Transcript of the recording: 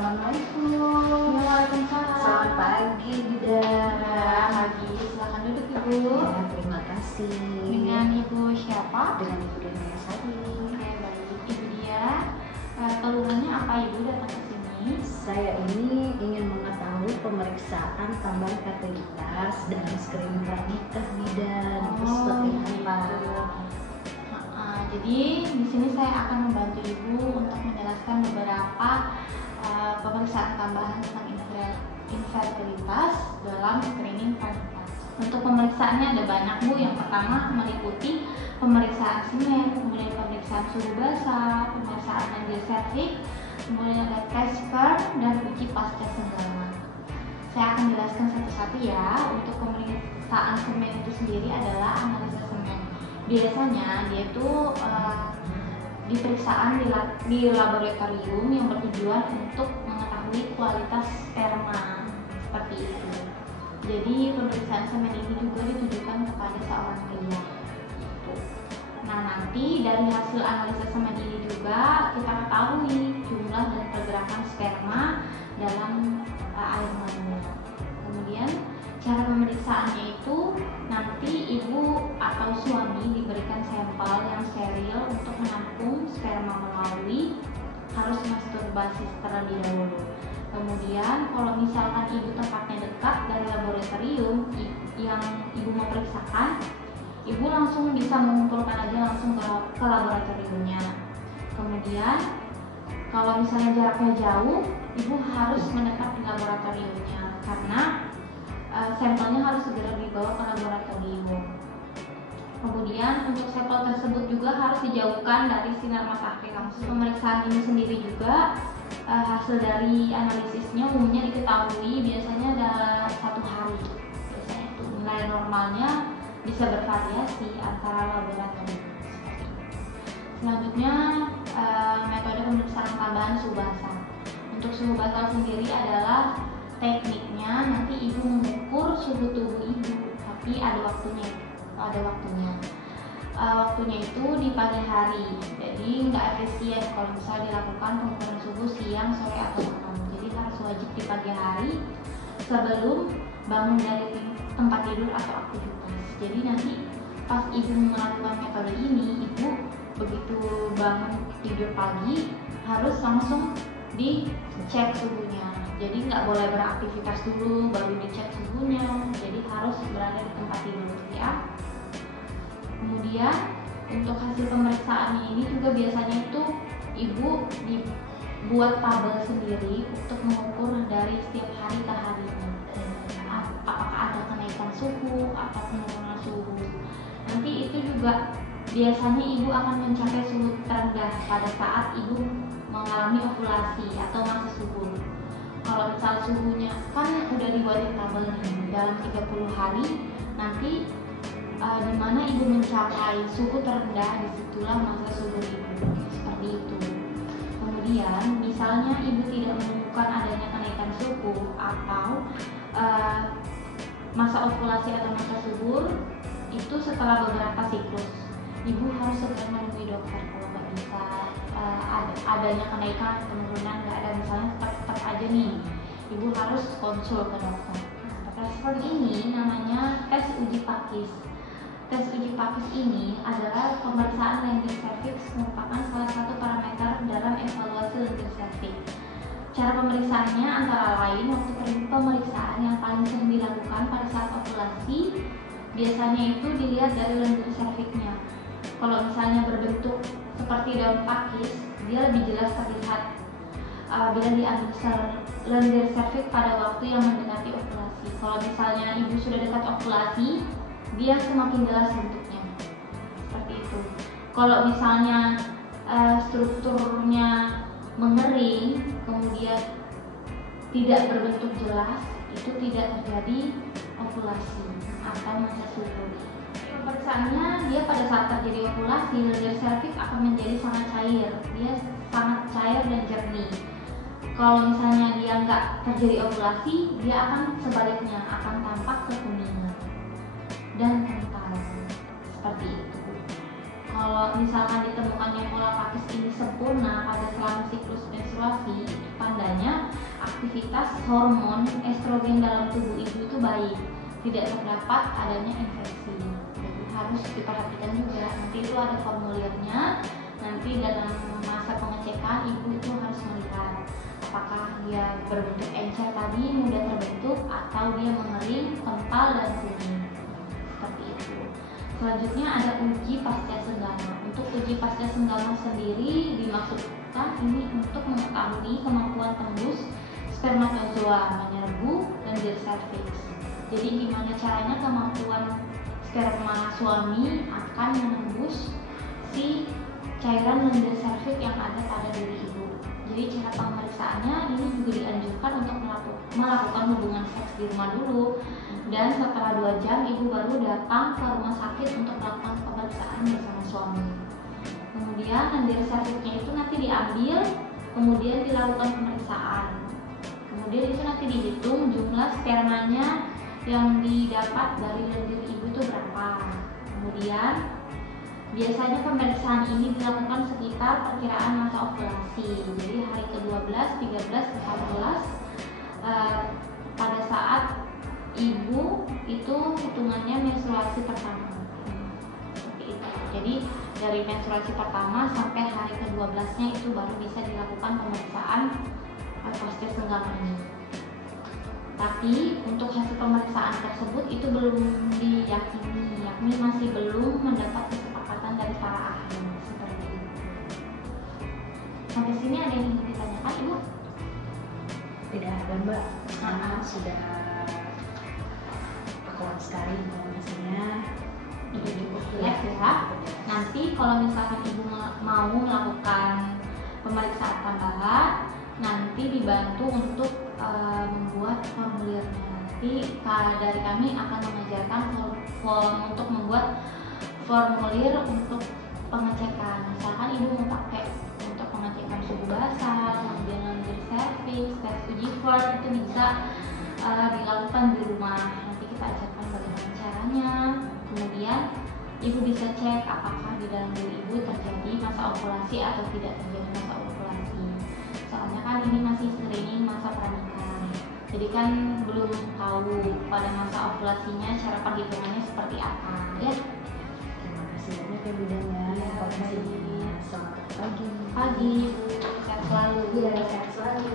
Assalamualaikum. Waalaikumsalam. Selamat pagi, Bida. Pagi, silakan duduk Ibu. Ya, terima kasih. Dengan Ibu siapa? Dengan Ibu Denia Sari. Oke, baik. Ibu dia, keluhannya apa Ibu datang ke sini? Saya ini ingin mengetahui pemeriksaan tambahan fertilitas dalam screening pranikah, Bida. Itu seperti apa? Jadi di sini saya akan membantu Ibu untuk menjelaskan beberapa pemeriksaan tambahan tentang infertilitas dalam screening pranikah. Untuk pemeriksaannya ada banyak Bu. Yang pertama meliputi pemeriksaan semen, kemudian pemeriksaan suhu basal, pemeriksaan anjir serviks, kemudian ada tes sperm dan uji pasca segala. Saya akan jelaskan satu-satu ya. Untuk pemeriksaan semen itu sendiri adalah analisa semen. Biasanya dia itu diperiksaan di laboratorium yang bertujuan untuk mengetahui kualitas sperma seperti itu. Jadi pemeriksaan semen ini juga ditujukan kepada seorang pria. Nah, nanti dari hasil analisa semen ini juga kita ketahui jumlah dan pergerakan sperma dalam air mani. Kemudian cara pemeriksaannya itu nanti ibu atau suami diberikan sampel yang steril untuk menampung sperma melalui harus masturbasi terlebih dahulu. Kemudian kalau misalkan ibu tempatnya dekat dari laboratorium yang ibu memeriksakan, ibu langsung bisa mengumpulkan aja langsung ke laboratoriumnya. Kemudian kalau misalnya jaraknya jauh, ibu harus mendekat di laboratoriumnya karena sampelnya harus segera dibawa ke laboratorium. Kemudian untuk sampel tersebut juga harus dijauhkan dari sinar matahari langsung. Pemeriksaan ini sendiri juga hasil dari analisisnya umumnya diketahui biasanya dalam 1 hari. Biasanya itu nilai normalnya bisa bervariasi antara laboratorium. Selanjutnya metode pemeriksaan tambahan suhu basal. Untuk suhu basal sendiri adalah tekniknya nanti ibu mengukur suhu tubuh ibu, tapi ada waktunya. Waktunya itu di pagi hari, jadi nggak efisien kalau misalnya dilakukan pengukuran suhu siang, sore atau malam. Jadi harus wajib di pagi hari sebelum bangun dari tempat tidur atau aktivitas. Jadi nanti pas ibu melakukan metode ini, ibu begitu bangun tidur pagi harus langsung dicek suhunya. Jadi nggak boleh beraktivitas dulu baru dicek suhunya. Jadi harus berada di tempat tidur ya. Kemudian untuk hasil pemeriksaan ini juga biasanya itu ibu dibuat tabel sendiri untuk mengukur dari setiap hari ke harinya. Apakah ada kenaikan suhu atau penurunan suhu. Nanti itu juga biasanya ibu akan mencapai suhu terendah pada saat ibu mengalami ovulasi atau masa subur. Kalau misal suhunya kan udah dibuatin tabel nih dalam 30 hari nanti di mana ibu mencapai suhu terendah, disitulah masa subur ibu seperti itu. Kemudian misalnya ibu tidak menemukan adanya kenaikan suhu atau masa ovulasi atau masa subur itu setelah beberapa siklus, ibu harus segera menemui dokter. Kalau nggak bisa adanya kenaikan penurunan nggak ada, misalnya tetap aja nih, ibu harus konsul ke dokter. Tes seperti ini namanya tes uji pakis. Tes uji pakis ini adalah pemeriksaan lendir serviks, merupakan salah satu parameter dalam evaluasi lendir serviks. Cara pemeriksaannya antara lain waktu pemeriksaan yang paling sering dilakukan pada saat ovulasi, biasanya itu dilihat dari lendir serviksnya. Kalau misalnya berbentuk seperti daun pakis, dia lebih jelas terlihat bila diambil lendir serviks pada waktu yang mendekati ovulasi. Kalau misalnya ibu sudah dekat ovulasi, dia semakin jelas bentuknya seperti itu. Kalau misalnya strukturnya mengering kemudian tidak berbentuk jelas, itu tidak terjadi ovulasi atau masa subur. Pemeriksaannya dia pada saat terjadi ovulasi, lendir serviks akan menjadi sangat cair, dia sangat cair dan jernih. Kalau misalnya dia nggak terjadi ovulasi, dia akan sebaliknya akan tampak kekuningan dan kental seperti itu. Kalau misalkan ditemukannya pola pakis ini sempurna pada selama siklus menstruasi, tandanya aktivitas hormon estrogen dalam tubuh ibu itu baik, tidak terdapat adanya infeksi. Jadi harus diperhatikan juga. Nanti itu ada formulirnya. Nanti dalam masa pengecekan ibu itu harus melihat apakah dia berbentuk encer tadi mudah terbentuk atau dia mengering, kental dan kuning. Seperti itu. Selanjutnya ada uji pasca senggama. Untuk uji pasca senggama sendiri dimaksudkan ini untuk mengetahui kemampuan tembus spermatozoa menyerbu lendir serviks. Jadi gimana caranya kemampuan sperma suami akan menembus si cairan lendir serviks yang ada pada diri ibu. Jadi cara pemeriksaannya ini juga dianjurkan untuk melakukan hubungan seks di rumah dulu, dan setelah 2 jam ibu baru datang ke rumah sakit untuk melakukan pemeriksaan bersama suami. Kemudian lendir serviksnya itu nanti diambil, kemudian dilakukan pemeriksaan. Kemudian itu nanti dihitung jumlah spermanya yang didapat dari lendir ibu itu berapa. Kemudian biasanya pemeriksaan ini dilakukan sekitar perkiraan masa ovulasi. Jadi hari ke-12, 13, 14 pada saat ibu itu hitungannya menstruasi pertama. Seperti itu. Jadi dari menstruasi pertama sampai hari ke-12-nya itu baru bisa dilakukan pemeriksaan pasca senggama ini. Tapi untuk hasil pemeriksaan tersebut itu belum diyakini, yakni masih belum mendapat kesepakatan dari para ahli. Seperti itu. Sampai sini ada yang ingin ditanyakan, Ibu? Tidak ada, Mbak. Sudah akurat sekali informasinya. Ya. Nanti kalau misalkan Ibu mau melakukan pemeriksaan tambahan, nanti dibantu untuk membuat formulirnya. Nanti dari kami akan mengajarkan untuk membuat formulir untuk pengecekan. Misalkan ibu mau pakai untuk pengecekan suhu basal, kemudian lendir serviks, tes uji FIR, itu bisa dilakukan di rumah. Nanti kita ajarkan bagaimana caranya. Kemudian ibu bisa cek apakah di dalam diri ibu terjadi masa ovulasi atau tidak terjadi masa ovulasi. Soalnya kan ini masih screening masa pernikahan, jadi kan belum tahu pada masa ovulasinya cara perhitungannya seperti apa ya. Terima kasih banyak ya Bidan ya. Selamat pagi. Pagi, sehat selalu. Iya, sehat selalu.